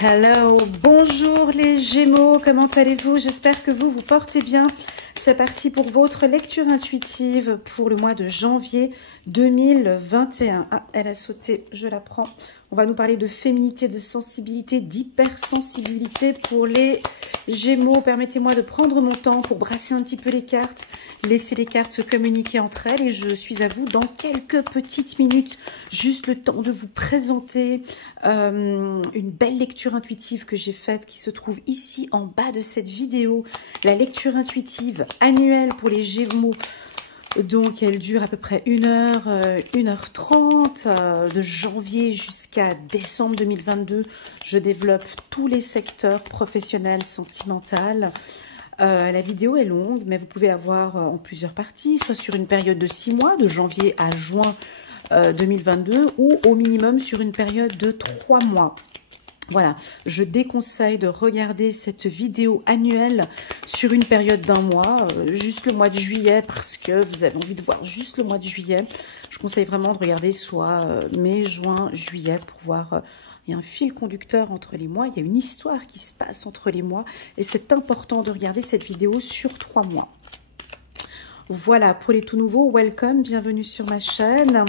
Hello, bonjour les Gémeaux, comment allez-vous? J'espère que vous portez bien. C'est parti pour votre lecture intuitive pour le mois de janvier 2021. Ah, elle a sauté, je la prends. On va nous parler de féminité, de sensibilité, d'hypersensibilité pour les Gémeaux. Permettez-moi de prendre mon temps pour brasser un petit peu les cartes, laisser les cartes se communiquer entre elles et je suis à vous dans quelques petites minutes. Juste le temps de vous présenter une belle lecture intuitive que j'ai faite qui se trouve ici en bas de cette vidéo. La lecture intuitive annuelle pour les Gémeaux. Donc, elle dure à peu près 1 heure, 1h30, de janvier jusqu'à décembre 2022. Je développe tous les secteurs professionnels, sentimental. La vidéo est longue, mais vous pouvez avoir en plusieurs parties, soit sur une période de 6 mois, de janvier à juin 2022, ou au minimum sur une période de 3 mois. Voilà, je déconseille de regarder cette vidéo annuelle sur une période d'1 mois, juste le mois de juillet, parce que vous avez envie de voir juste le mois de juillet. Je conseille vraiment de regarder soit mai, juin, juillet pour voir. Il y a un fil conducteur entre les mois, il y a une histoire qui se passe entre les mois et c'est important de regarder cette vidéo sur 3 mois. Voilà, pour les tout nouveaux, welcome, bienvenue sur ma chaîne.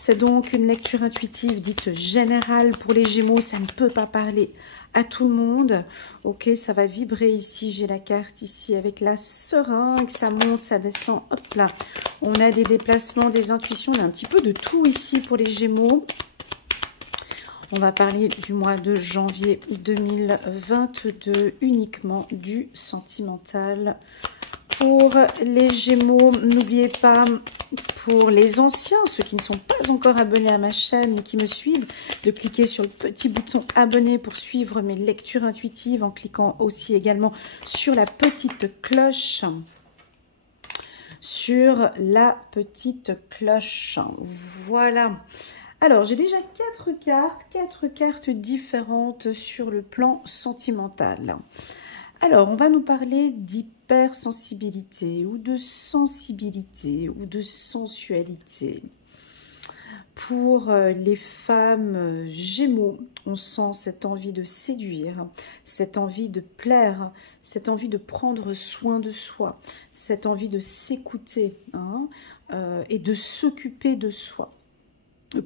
C'est donc une lecture intuitive dite générale pour les Gémeaux, ça ne peut pas parler à tout le monde. Ok, ça va vibrer ici, j'ai la carte ici avec la seringue, ça monte, ça descend, hop là. On a des déplacements, des intuitions, on a un petit peu de tout ici pour les Gémeaux. On va parler du mois de janvier 2022, uniquement du sentimental. Pour les Gémeaux, n'oubliez pas, pour les anciens, ceux qui ne sont pas encore abonnés à ma chaîne mais qui me suivent, de cliquer sur le petit bouton abonner pour suivre mes lectures intuitives en cliquant aussi également sur la petite cloche. Sur la petite cloche. Voilà. Alors, j'ai déjà 4 cartes différentes sur le plan sentimental. Alors, on va nous parler d'hypersensibilité ou de sensibilité ou de sensualité. Pour les femmes Gémeaux, on sent cette envie de séduire, cette envie de plaire, cette envie de prendre soin de soi, cette envie de s'écouter et de s'occuper de soi.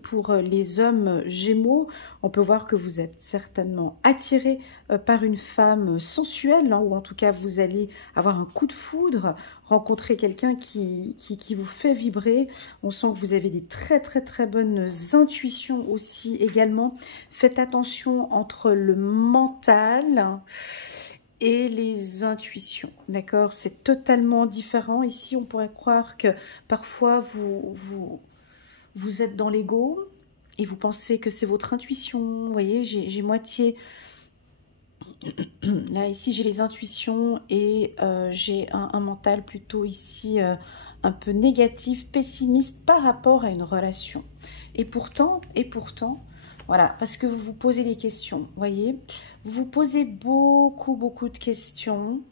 Pour les hommes Gémeaux, on peut voir que vous êtes certainement attiré par une femme sensuelle, ou en tout cas vous allez avoir un coup de foudre, rencontrer quelqu'un qui vous fait vibrer. On sent que vous avez des très bonnes intuitions aussi également. Faites attention entre le mental et les intuitions, d'accord? C'est totalement différent. Ici, on pourrait croire que parfois vous êtes dans l'ego et vous pensez que c'est votre intuition. Vous voyez, j'ai moitié... Là, ici, j'ai les intuitions et j'ai un mental plutôt ici un peu négatif, pessimiste par rapport à une relation. Et pourtant, voilà, parce que vous vous posez des questions, vous voyez. Vous vous posez beaucoup de questions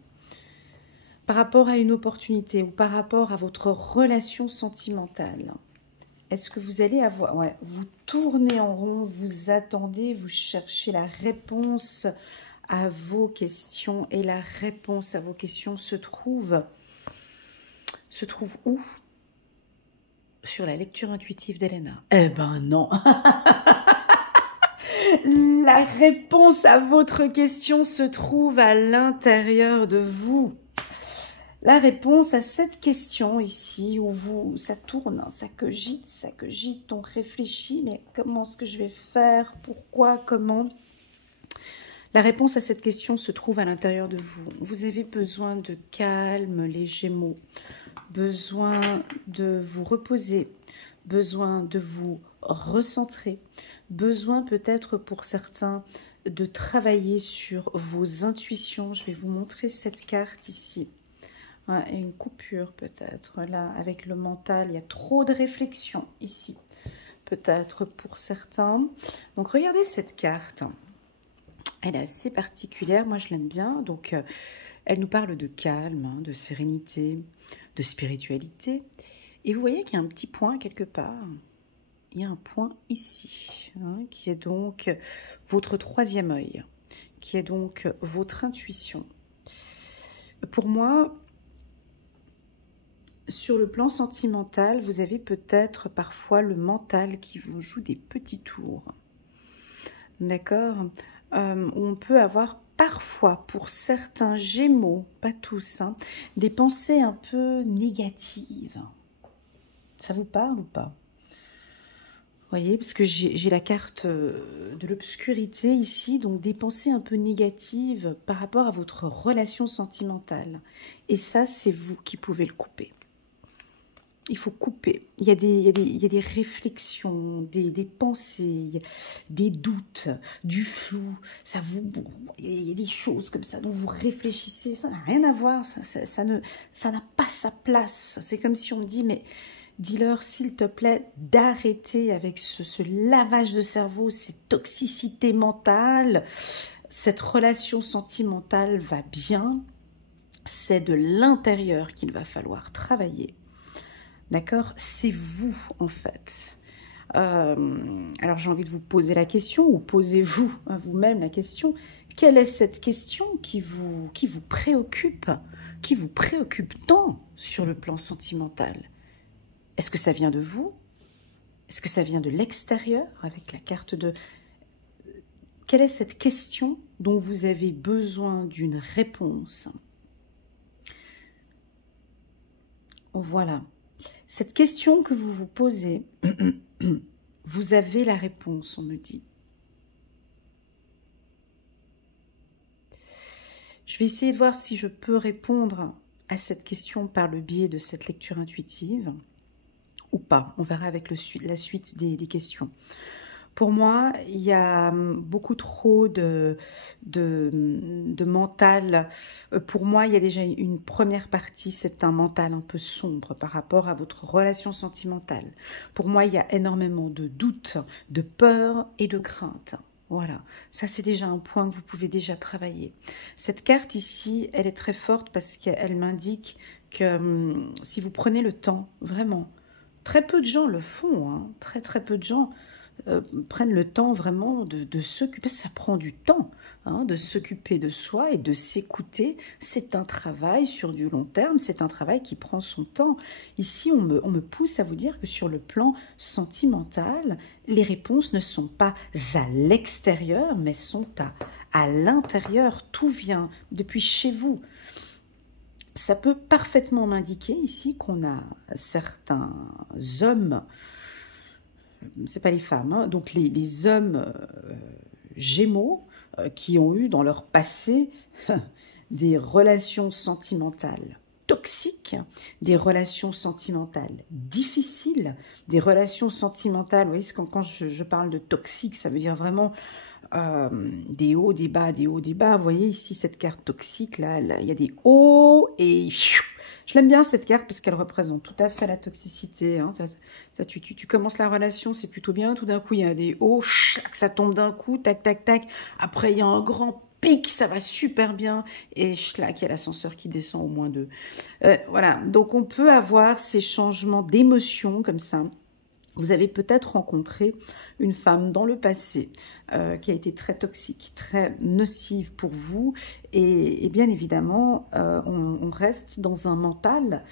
par rapport à une opportunité ou par rapport à votre relation sentimentale. Est-ce que vous allez avoir... Ouais, vous tournez en rond, vous attendez, vous cherchez la réponse à vos questions. Et la réponse à vos questions se trouve où? Sur la lecture intuitive d'Elena. Eh ben non. La réponse à votre question se trouve à l'intérieur de vous. La réponse à cette question ici, où ça tourne, ça cogite, on réfléchit, mais comment est-ce que je vais faire? Pourquoi? Comment? La réponse à cette question se trouve à l'intérieur de vous. Vous avez besoin de calme, les Gémeaux, besoin de vous reposer, besoin de vous recentrer, besoin peut-être pour certains de travailler sur vos intuitions. Je vais vous montrer cette carte ici. Ouais, et une coupure peut-être, là, avec le mental, il y a trop de réflexion ici, peut-être pour certains. Donc, regardez cette carte, elle est assez particulière, moi je l'aime bien, donc elle nous parle de calme, de sérénité, de spiritualité, et vous voyez qu'il y a un petit point quelque part, il y a un point ici, qui est donc votre 3e œil. qui est donc votre intuition. Pour moi, sur le plan sentimental, vous avez peut-être parfois le mental qui vous joue des petits tours. D'accord? On peut avoir parfois, pour certains Gémeaux, pas tous, hein, des pensées un peu négatives. Ça vous parle ou pas? Vous voyez, parce que j'ai la carte de l'obscurité ici, donc des pensées un peu négatives par rapport à votre relation sentimentale. Et ça, c'est vous qui pouvez le couper. Il faut couper. Il y a des réflexions, des pensées, des doutes, du flou. Il y a des choses comme ça dont vous réfléchissez. Ça n'a rien à voir. Ça n'a pas sa place. C'est comme si on me dit, mais dis-leur, s'il te plaît, d'arrêter avec ce lavage de cerveau, cette toxicité mentale. Cette relation sentimentale va bien. C'est de l'intérieur qu'il va falloir travailler. D'accord? C'est vous, en fait. Alors, j'ai envie de vous poser la question, ou posez-vous à vous-même la question. Quelle est cette question qui vous préoccupe tant sur le plan sentimental? Est-ce que ça vient de vous? Est-ce que ça vient de l'extérieur, avec la carte de... Quelle est cette question dont vous avez besoin d'une réponse? Voilà. Cette question que vous vous posez, vous avez la réponse, on me dit. Je vais essayer de voir si je peux répondre à cette question par le biais de cette lecture intuitive ou pas. On verra avec la suite des questions. Pour moi, il y a beaucoup trop de mental. Pour moi, il y a déjà une première partie, c'est un mental un peu sombre par rapport à votre relation sentimentale. Pour moi, il y a énormément de doutes, de peur et de crainte. Voilà, ça c'est déjà un point que vous pouvez déjà travailler. Cette carte ici, elle est très forte parce qu'elle m'indique que si vous prenez le temps, vraiment, très peu de gens le font, hein, très peu de gens prennent le temps vraiment de s'occuper, ça prend du temps, hein, de s'occuper de soi et de s'écouter. C'est un travail sur du long terme, c'est un travail qui prend son temps. Ici, on me pousse à vous dire que sur le plan sentimental, les réponses ne sont pas à l'extérieur, mais sont à l'intérieur. Tout vient depuis chez vous. Ça peut parfaitement m'indiquer ici qu'on a certains hommes, c'est pas les femmes, hein, donc les hommes Gémeaux qui ont eu dans leur passé des relations sentimentales toxiques, des relations sentimentales difficiles, des relations sentimentales, vous voyez, quand je parle de toxique, ça veut dire vraiment des hauts, des bas, des hauts, des bas. Vous voyez ici cette carte toxique, là, il y a des hauts et... Je l'aime bien cette carte parce qu'elle représente tout à fait la toxicité. Hein. Tu commences la relation, c'est plutôt bien. Tout d'un coup, il y a des hauts, ça tombe d'un coup, tac, tac, tac. Après, il y a un grand pic, ça va super bien. Et il y a l'ascenseur qui descend au moins 2. Voilà, donc on peut avoir ces changements d'émotions comme ça. Vous avez peut-être rencontré une femme dans le passé qui a été très toxique, très nocive pour vous. Et bien évidemment, on reste dans un mental,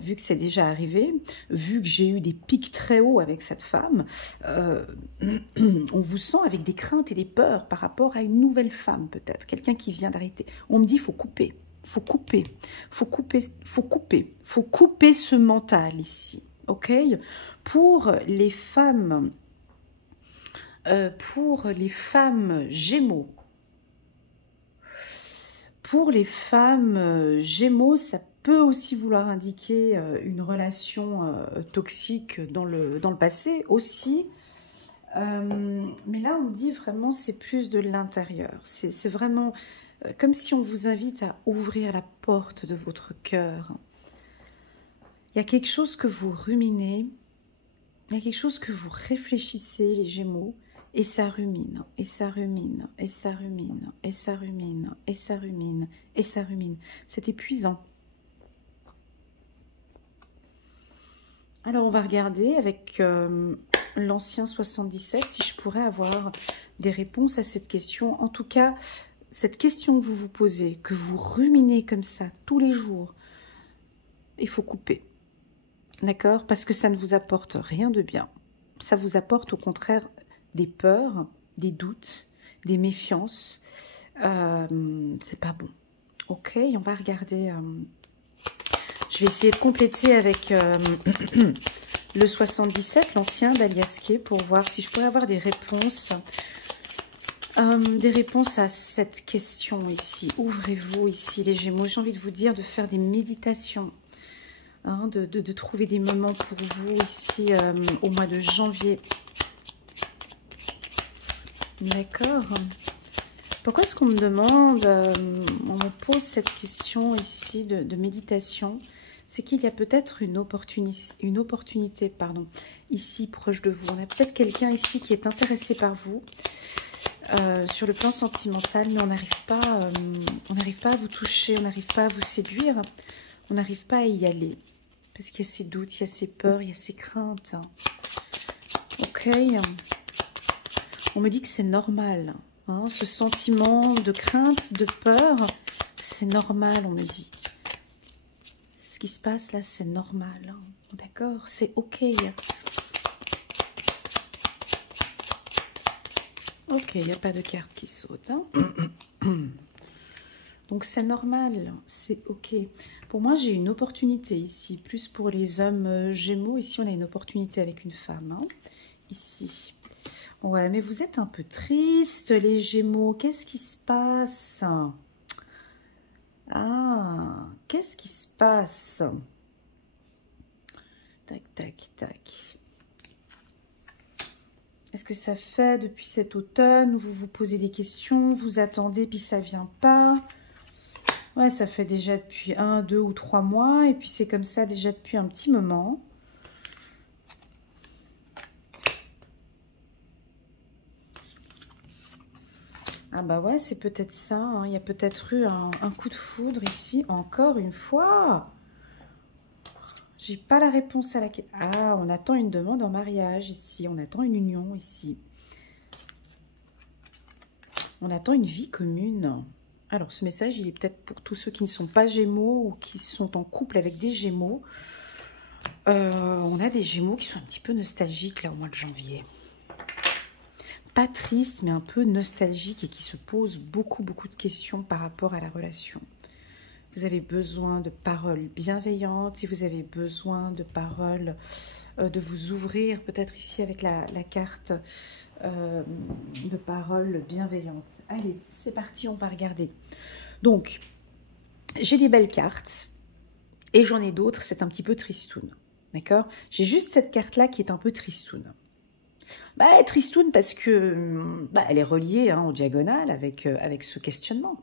vu que c'est déjà arrivé, vu que j'ai eu des pics très hauts avec cette femme, on vous sent avec des craintes et des peurs par rapport à une nouvelle femme peut-être, quelqu'un qui vient d'arrêter. On me dit, il faut couper, faut couper, faut couper, faut couper, faut couper ce mental ici. Ok, pour les femmes Gémeaux, ça peut aussi vouloir indiquer une relation toxique dans le passé aussi. Mais là, on dit vraiment c'est plus de l'intérieur. C'est vraiment comme si on vous invite à ouvrir la porte de votre cœur. Il y a quelque chose que vous ruminez, il y a quelque chose que vous réfléchissez, les Gémeaux, et ça rumine, et ça rumine, et ça rumine, et ça rumine, et ça rumine, et ça rumine. C'est épuisant. Alors, on va regarder avec l'ancien 77, si je pourrais avoir des réponses à cette question. En tout cas, cette question que vous vous posez, que vous ruminez comme ça tous les jours, il faut couper. D'accord? Parce que ça ne vous apporte rien de bien. Ça vous apporte au contraire des peurs, des doutes, des méfiances. C'est pas bon. Ok, on va regarder. Je vais essayer de compléter avec le 77, l'ancien d'Aliasqué, pour voir si je pourrais avoir des réponses. Des réponses à cette question ici. Ouvrez-vous ici, les Gémeaux. J'ai envie de vous dire de faire des méditations. Hein, de trouver des moments pour vous ici au mois de janvier. D'accord. Pourquoi est-ce qu'on me demande, on me pose cette question ici de méditation? C'est qu'il y a peut-être une opportunité, pardon, ici proche de vous. On a peut-être quelqu'un ici qui est intéressé par vous sur le plan sentimental, mais on n'arrive pas à vous toucher, on n'arrive pas à vous séduire, on n'arrive pas à y aller. Parce qu'il y a ces doutes, il y a ces peurs, il y a ces craintes. Ok. On me dit que c'est normal. Hein, ce sentiment de crainte, de peur, c'est normal, on me dit. Ce qui se passe là, c'est normal. Hein, d'accord? C'est ok. Ok, il n'y a pas de carte qui saute. Hein. Donc c'est normal, c'est ok. Pour moi, j'ai une opportunité ici, plus pour les hommes Gémeaux. Ici, on a une opportunité avec une femme, hein, ici. Ouais, mais vous êtes un peu triste, les Gémeaux. Qu'est-ce qui se passe? Ah, qu'est-ce qui se passe? Tac, tac, tac. Est-ce que ça fait depuis cet automne où vous vous posez des questions, vous attendez, puis ça vient pas? Ouais, ça fait déjà depuis 1, 2 ou 3 mois. Et puis c'est comme ça déjà depuis un petit moment. Ah bah ouais, c'est peut-être ça. Hein. Il y a peut-être eu un coup de foudre ici. Encore une fois. J'ai pas la réponse à la question. Ah, on attend une demande en mariage ici. On attend une union ici. On attend une vie commune. Alors, ce message, il est peut-être pour tous ceux qui ne sont pas Gémeaux ou qui sont en couple avec des Gémeaux. On a des Gémeaux qui sont un petit peu nostalgiques, là, au mois de janvier. Pas tristes, mais un peu nostalgiques et qui se posent beaucoup de questions par rapport à la relation. Vous avez besoin de paroles bienveillantes, si vous avez besoin de paroles, de vous ouvrir, peut-être ici avec la carte de paroles bienveillantes. Allez, c'est parti, on va regarder. Donc, j'ai des belles cartes et j'en ai d'autres, c'est un petit peu tristoun. D'accord? J'ai juste cette carte-là qui est un peu tristoun. Bah, tristoun parce que elle est reliée en diagonale avec ce questionnement.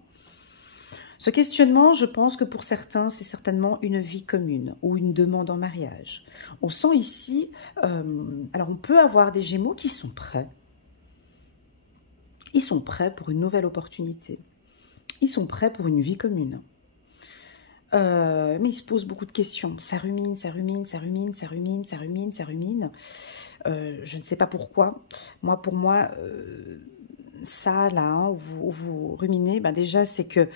Ce questionnement, je pense que pour certains, c'est certainement une vie commune ou une demande en mariage. On sent ici, alors on peut avoir des Gémeaux qui sont prêts. Ils sont prêts pour une nouvelle opportunité. Ils sont prêts pour une vie commune. Mais ils se posent beaucoup de questions. Ça rumine, ça rumine, ça rumine, ça rumine, ça rumine, ça rumine. Je ne sais pas pourquoi. Pour moi, ça, là, hein, où vous ruminez, déjà, c'est que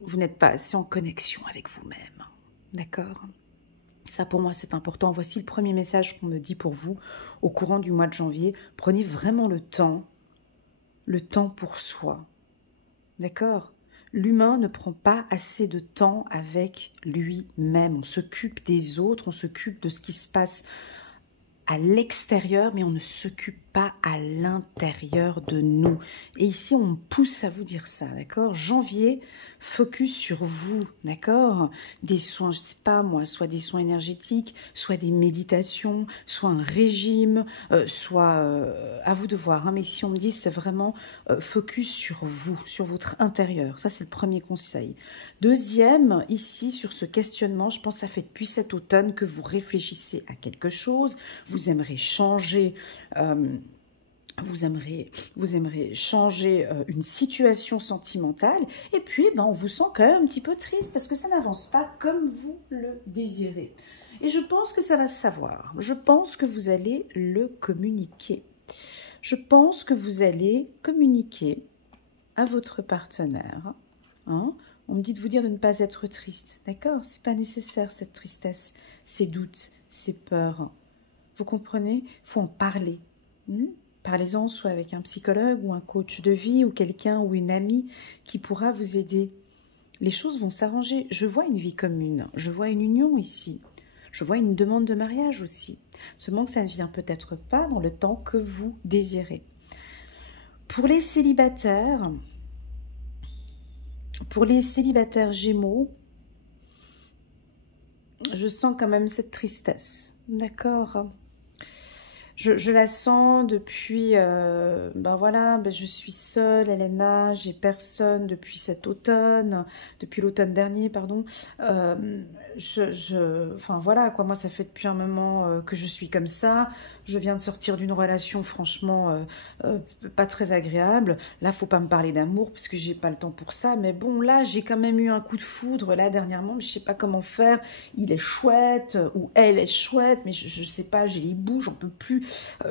vous n'êtes pas assez en connexion avec vous-même. D'accord? Ça, pour moi, c'est important. Voici le premier message qu'on me dit pour vous au courant du mois de janvier. Prenez vraiment le temps pour soi. D'accord? L'humain ne prend pas assez de temps avec lui-même. On s'occupe des autres, on s'occupe de ce qui se passe à l'extérieur, mais on ne s'occupe pas à l'intérieur de nous. Et ici, on me pousse à vous dire ça, d'accord? Janvier, focus sur vous, d'accord? Des soins, je ne sais pas moi, soit des soins énergétiques, soit des méditations, soit un régime, soit à vous de voir. Hein, mais ici, on me dit, c'est vraiment focus sur vous, sur votre intérieur. Ça, c'est le premier conseil. Deuxième, ici, sur ce questionnement, je pense que ça fait depuis cet automne que vous réfléchissez à quelque chose, vous aimeriez changer... vous aimeriez changer une situation sentimentale et puis on vous sent quand même un petit peu triste parce que ça n'avance pas comme vous le désirez. Et je pense que ça va se savoir. Je pense que vous allez le communiquer. Je pense que vous allez communiquer à votre partenaire. Hein? On me dit de vous dire de ne pas être triste. D'accord? C'est pas nécessaire cette tristesse, ces doutes, ces peurs. Vous comprenez? Il faut en parler. Parlez-en soit avec un psychologue ou un coach de vie ou quelqu'un ou une amie qui pourra vous aider. Les choses vont s'arranger. Je vois une vie commune. Je vois une union ici. Je vois une demande de mariage aussi. Seulement que ça ne vient peut-être pas dans le temps que vous désirez. Pour les célibataires Gémeaux, je sens quand même cette tristesse. D'accord? Je la sens depuis, je suis seule, Elena, j'ai personne depuis cet automne, depuis l'automne dernier, pardon. Enfin voilà, quoi, moi ça fait depuis un moment que je suis comme ça. Je viens de sortir d'une relation franchement pas très agréable. Là, faut pas me parler d'amour parce que j'ai pas le temps pour ça. Mais bon, là, j'ai quand même eu un coup de foudre là dernièrement, mais je sais pas comment faire. Il est chouette ou elle est chouette, mais je sais pas, j'ai les bouts, j'en peux plus.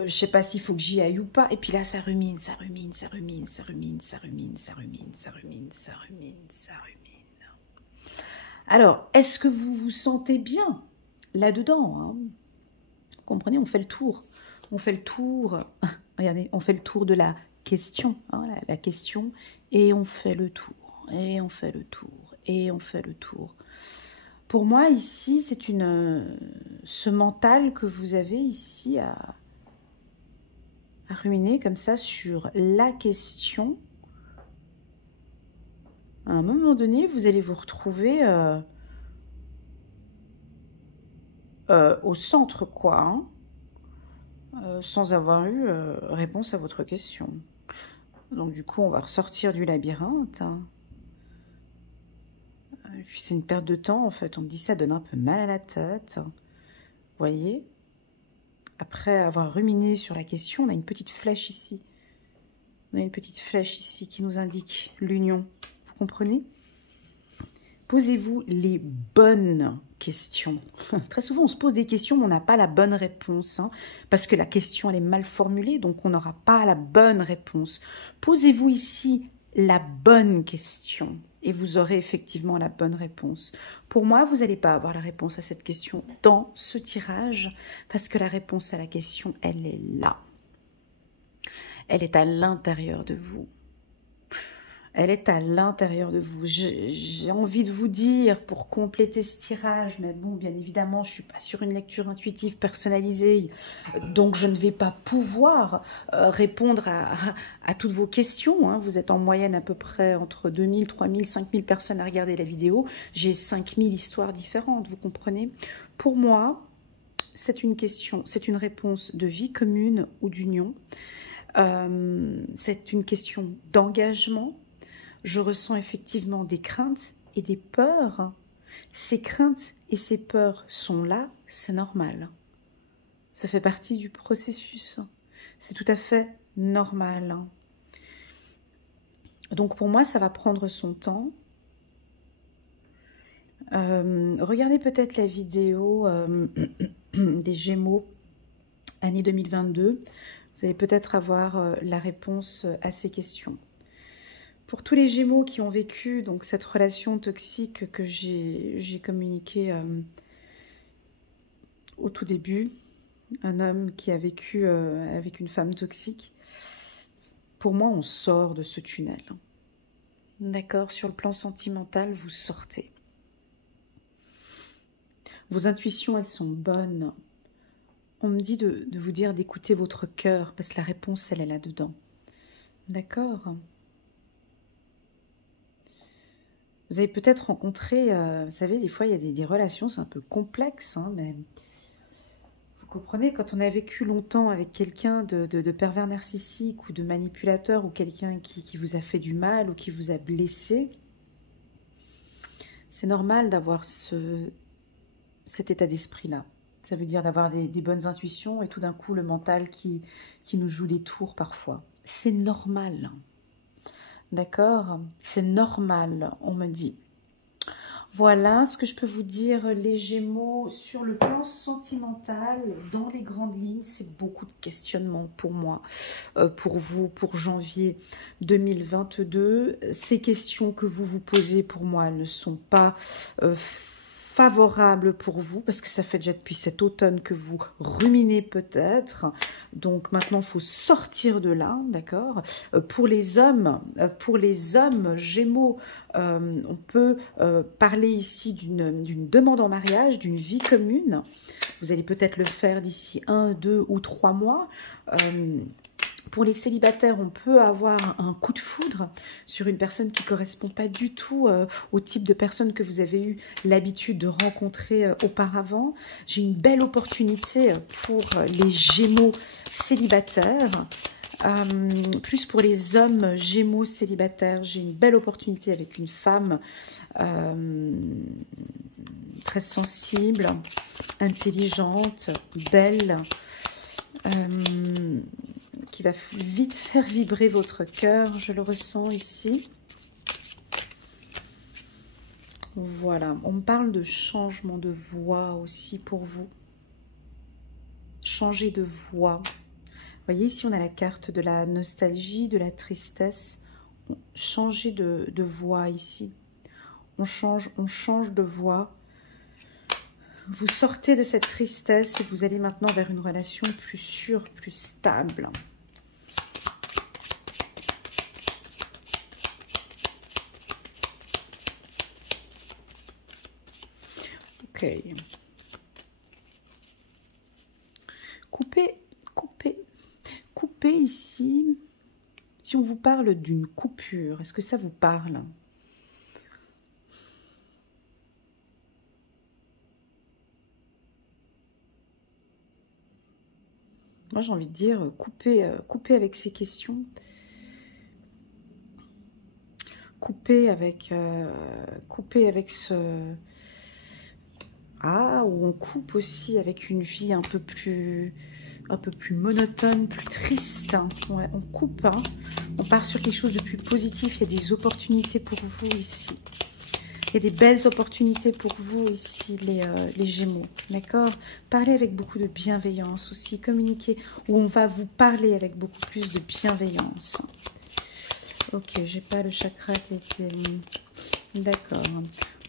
Je sais pas s'il faut que j'y aille ou pas. Et puis là, ça rumine, ça rumine, ça rumine, ça rumine, ça rumine, ça rumine, ça rumine, ça rumine, ça rumine. Alors, est-ce que vous vous sentez bien là-dedans, hein? Vous comprenez, on fait le tour. On fait le tour. Regardez, on fait le tour de la question, hein, la question, et on fait le tour, et on fait le tour, et on fait le tour. Pour moi, ici, c'est ce mental que vous avez ici à ruminer comme ça sur la question. À un moment donné, vous allez vous retrouver au centre, quoi, hein, sans avoir eu réponse à votre question. Donc du coup, on va ressortir du labyrinthe. Hein. Et puis c'est une perte de temps, en fait. On me dit ça donne un peu mal à la tête. Vous voyez? Après avoir ruminé sur la question, on a une petite flèche ici. On a une petite flèche ici qui nous indique l'union. Vous comprenez? Posez-vous les bonnes questions. Très souvent, on se pose des questions, mais on n'a pas la bonne réponse. Hein, parce que la question, elle est mal formulée, donc on n'aura pas la bonne réponse. Posez-vous ici la bonne question et vous aurez effectivement la bonne réponse. Pour moi, vous n'allez pas avoir la réponse à cette question dans ce tirage, parce que la réponse à la question, elle est là. Elle est à l'intérieur de vous. Elle est à l'intérieur de vous. J'ai envie de vous dire, pour compléter ce tirage, mais bon, bien évidemment, je ne suis pas sur une lecture intuitive personnalisée, donc je ne vais pas pouvoir répondre à toutes vos questions. Hein. Vous êtes en moyenne à peu près entre 2000, 3000, 5000 personnes à regarder la vidéo. J'ai 5000 histoires différentes, vous comprenez? Pour moi, c'est une question, c'est une réponse de vie commune ou d'union. C'est une question d'engagement. Je ressens effectivement des craintes et des peurs. Ces craintes et ces peurs sont là, c'est normal. Ça fait partie du processus. C'est tout à fait normal. Donc pour moi, ça va prendre son temps. Regardez peut-être la vidéo des Gémeaux, année 2022. Vous allez peut-être avoir la réponse à ces questions. Pour tous les Gémeaux qui ont vécu donc cette relation toxique que j'ai communiquée au tout début, un homme qui a vécu avec une femme toxique, pour moi, on sort de ce tunnel. D'accord? Sur le plan sentimental, vous sortez. Vos intuitions, elles sont bonnes. On me dit de vous dire d'écouter votre cœur, parce que la réponse, elle est là-dedans. D'accord? Vous avez peut-être rencontré, vous savez, des fois, il y a des relations, c'est un peu complexe, hein, mais vous comprenez, quand on a vécu longtemps avec quelqu'un de pervers narcissique ou de manipulateur ou quelqu'un qui vous a fait du mal ou qui vous a blessé, c'est normal d'avoir cet état d'esprit-là. Ça veut dire d'avoir des bonnes intuitions et tout d'un coup, le mental qui nous joue des tours parfois. C'est normal. D'accord? C'est normal, on me dit. Voilà ce que je peux vous dire, les Gémeaux, sur le plan sentimental, dans les grandes lignes, c'est beaucoup de questionnements pour moi, pour vous, pour janvier 2022. Ces questions que vous vous posez, pour moi, elles ne sont pas favorables pour vous, parce que ça fait déjà depuis cet automne que vous ruminez peut-être. Donc maintenant, il faut sortir de là, d'accord? Pour les hommes Gémeaux, on peut parler ici d'une demande en mariage, d'une vie commune. Vous allez peut-être le faire d'ici 1, 2 ou 3 mois. Pour les célibataires, on peut avoir un coup de foudre sur une personne qui ne correspond pas du tout au type de personne que vous avez eu l'habitude de rencontrer auparavant. J'ai une belle opportunité pour les Gémeaux célibataires. Plus pour les hommes Gémeaux célibataires, j'ai une belle opportunité avec une femme très sensible, intelligente, belle, qui va vite faire vibrer votre cœur, je le ressens ici. Voilà, on me parle de changement de voix aussi pour vous. Changer de voix. Vous voyez, ici on a la carte de la nostalgie, de la tristesse. Changer de voix ici. On change de voix. Vous sortez de cette tristesse et vous allez maintenant vers une relation plus sûre, plus stable. Ok. Coupez ici. Si on vous parle d'une coupure, est-ce que ça vous parle? Moi, j'ai envie de dire, coupez avec ces questions. Coupez avec ce... Ah, où on coupe aussi avec une vie un peu plus monotone, plus triste. Hein. Ouais, on coupe, hein. On part sur quelque chose de plus positif. Il y a des opportunités pour vous ici. Il y a des belles opportunités pour vous ici, les Gémeaux. D'accord? Parlez avec beaucoup de bienveillance aussi. Communiquez, où on va vous parler avec beaucoup plus de bienveillance. Ok, j'ai pas le chakra qui était... D'accord.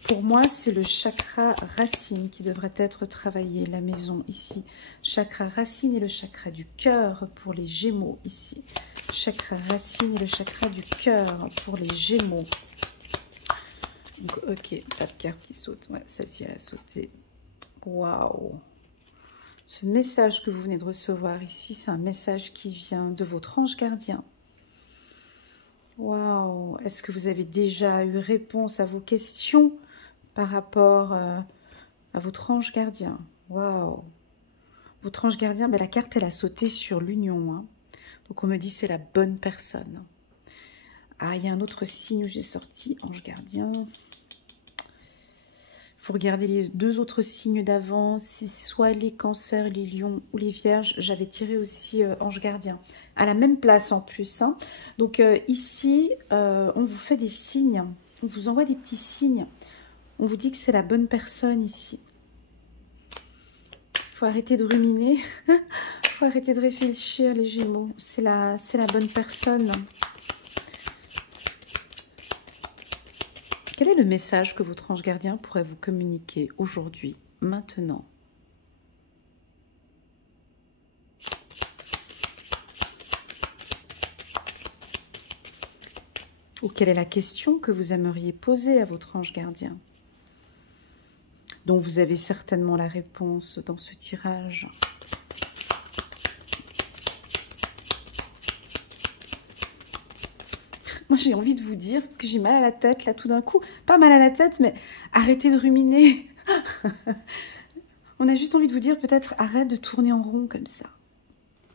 Pour moi, c'est le chakra racine qui devrait être travaillé, la maison ici. Chakra racine et le chakra du cœur pour les Gémeaux ici. Chakra racine et le chakra du cœur pour les Gémeaux. Donc, ok, pas de carte qui saute. Ouais, celle-ci, elle a sauté. Waouh! Ce message que vous venez de recevoir ici, c'est un message qui vient de votre ange gardien. Waouh! Est-ce que vous avez déjà eu réponse à vos questions par rapport à votre ange gardien? Waouh! Votre ange gardien, ben, la carte, elle a sauté sur l'union. Hein. Donc, on me dit c'est la bonne personne. Ah, il y a un autre signe où j'ai sorti ange gardien. Vous regardez les deux autres signes d'avant, c'est soit les cancers, les lions ou les vierges. J'avais tiré aussi ange gardien, à la même place en plus. Hein. Donc ici, on vous fait des signes, on vous envoie des petits signes. On vous dit que c'est la bonne personne ici. Il faut arrêter de ruminer, il faut arrêter de réfléchir les Gémeaux. C'est la bonne personne. Quel est le message que votre ange gardien pourrait vous communiquer aujourd'hui, maintenant? Ou quelle est la question que vous aimeriez poser à votre ange gardien, dont vous avez certainement la réponse dans ce tirage? Moi, j'ai envie de vous dire, parce que j'ai mal à la tête, là, tout d'un coup. Pas mal à la tête, mais arrêtez de ruminer. On a juste envie de vous dire, peut-être, arrête de tourner en rond comme ça.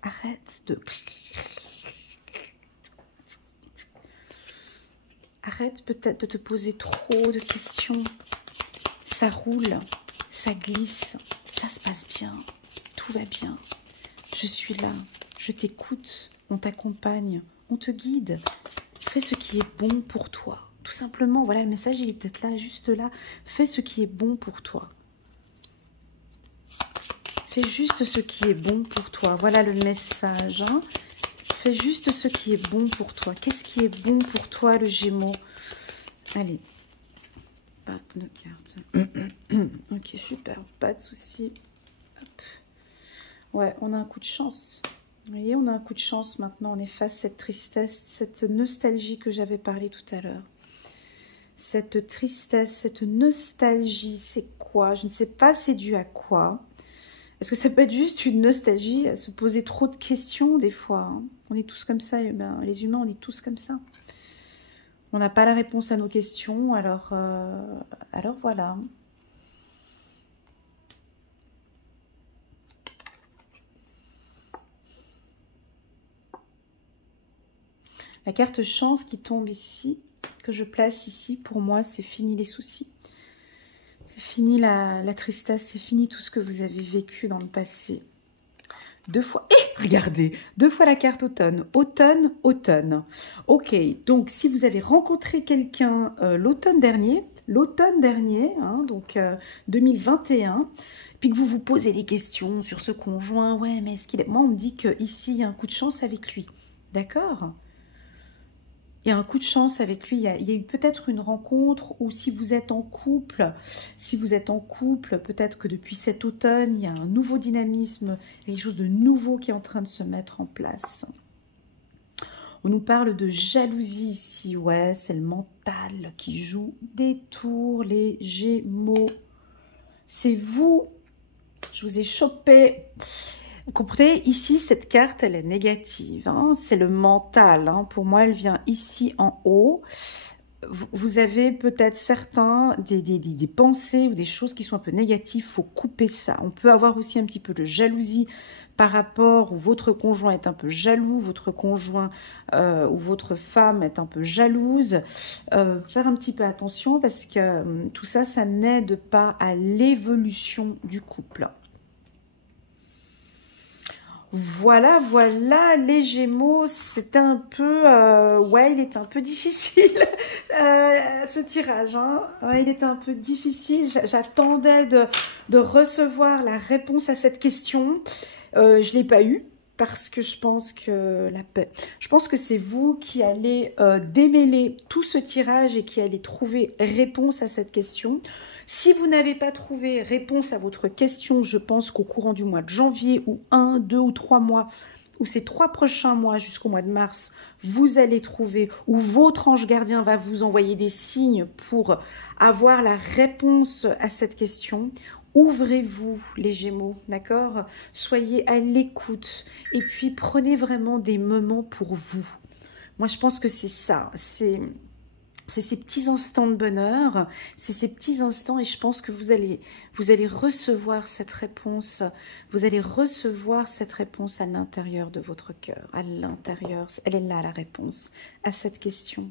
Arrête de... Arrête peut-être de te poser trop de questions. Ça roule, ça glisse, ça se passe bien, tout va bien. Je suis là, je t'écoute, on t'accompagne, on te guide. Fais ce qui est bon pour toi, Tout simplement, voilà, le message, il est peut-être là, juste là. Fais ce qui est bon pour toi. Fais juste ce qui est bon pour toi. Voilà le message. Hein. Fais juste ce qui est bon pour toi. Qu'est-ce qui est bon pour toi, le Gémeaux? Allez. Pas de cartes. Ok, super. Pas de souci. Hop. Ouais, on a un coup de chance. Vous voyez, on a un coup de chance maintenant. On efface cette tristesse, cette nostalgie que j'avais parlé tout à l'heure. Cette tristesse, cette nostalgie, c'est quoi? Je ne sais pas c'est dû à quoi. Est-ce que ça peut être juste une nostalgie à se poser trop de questions des fois, hein? On est tous comme ça, les humains, on est tous comme ça. On n'a pas la réponse à nos questions, alors voilà. La carte chance qui tombe ici, que je place ici, pour moi, c'est fini les soucis. C'est fini la tristesse, c'est fini tout ce que vous avez vécu dans le passé. 2 fois, regardez, 2 fois la carte automne, automne, automne. Ok, donc si vous avez rencontré quelqu'un l'automne dernier, hein, donc 2021, puis que vous vous posez des questions sur ce conjoint, ouais, mais est-ce qu'il est... Moi, on me dit qu'ici, il y a un coup de chance avec lui, d'accord ? Il y a un coup de chance avec lui, il y a eu peut-être une rencontre, ou si vous êtes en couple, peut-être que depuis cet automne, il y a un nouveau dynamisme, quelque chose de nouveau qui est en train de se mettre en place. On nous parle de jalousie ici, ouais, c'est le mental qui joue des tours, les Gémeaux. C'est vous, je vous ai chopé. Vous comprenez, ici, cette carte, elle est négative. Hein, c'est le mental. Hein, pour moi, elle vient ici en haut. Vous avez peut-être certains des pensées ou des choses qui sont un peu négatives. Il faut couper ça. On peut avoir aussi un petit peu de jalousie par rapport où votre conjoint est un peu jaloux, votre conjoint ou votre femme est un peu jalouse. Faire un petit peu attention parce que tout ça, ça n'aide pas à l'évolution du couple. Voilà, voilà, les Gémeaux, c'était un peu... ouais, il était un peu difficile, ce tirage. Hein. Ouais, il était un peu difficile. J'attendais de recevoir la réponse à cette question. Je ne l'ai pas eu parce que je pense que c'est vous qui allez démêler tout ce tirage et qui allez trouver réponse à cette question. Si vous n'avez pas trouvé réponse à votre question, je pense qu'au courant du mois de janvier ou 1, 2 ou 3 mois, ou ces 3 prochains mois jusqu'au mois de mars, vous allez trouver, ou votre ange gardien va vous envoyer des signes pour avoir la réponse à cette question. Ouvrez-vous les Gémeaux, d'accord? Soyez à l'écoute et puis prenez vraiment des moments pour vous. Moi, je pense que c'est ça, c'est ces petits instants de bonheur, c'est ces petits instants et je pense que vous allez recevoir cette réponse, vous allez recevoir cette réponse à l'intérieur de votre cœur, à l'intérieur, elle est là la réponse à cette question.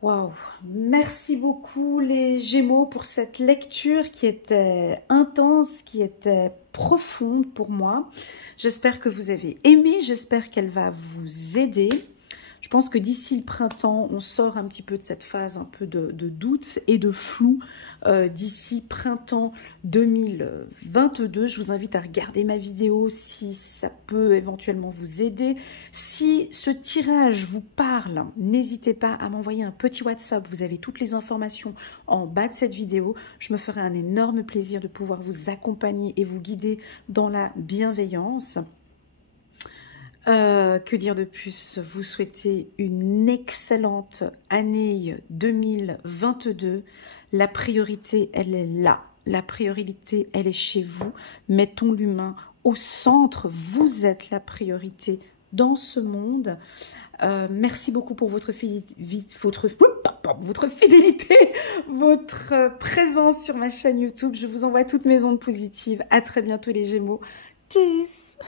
Waouh, merci beaucoup les Gémeaux pour cette lecture qui était intense, qui était profonde pour moi. J'espère que vous avez aimé, j'espère qu'elle va vous aider. Je pense que d'ici le printemps, on sort un petit peu de cette phase un peu de doute et de flou. D'ici printemps 2022, je vous invite à regarder ma vidéo si ça peut éventuellement vous aider. Si ce tirage vous parle, n'hésitez pas à m'envoyer un petit WhatsApp. Vous avez toutes les informations en bas de cette vidéo. Je me ferai un énorme plaisir de pouvoir vous accompagner et vous guider dans la bienveillance. Que dire de plus? Vous souhaitez une excellente année 2022. La priorité, elle est là. La priorité, elle est chez vous. Mettons l'humain au centre. Vous êtes la priorité dans ce monde. Merci beaucoup pour votre fidélité, votre présence sur ma chaîne YouTube. Je vous envoie toutes mes ondes positives. À très bientôt les Gémeaux. Tchuss.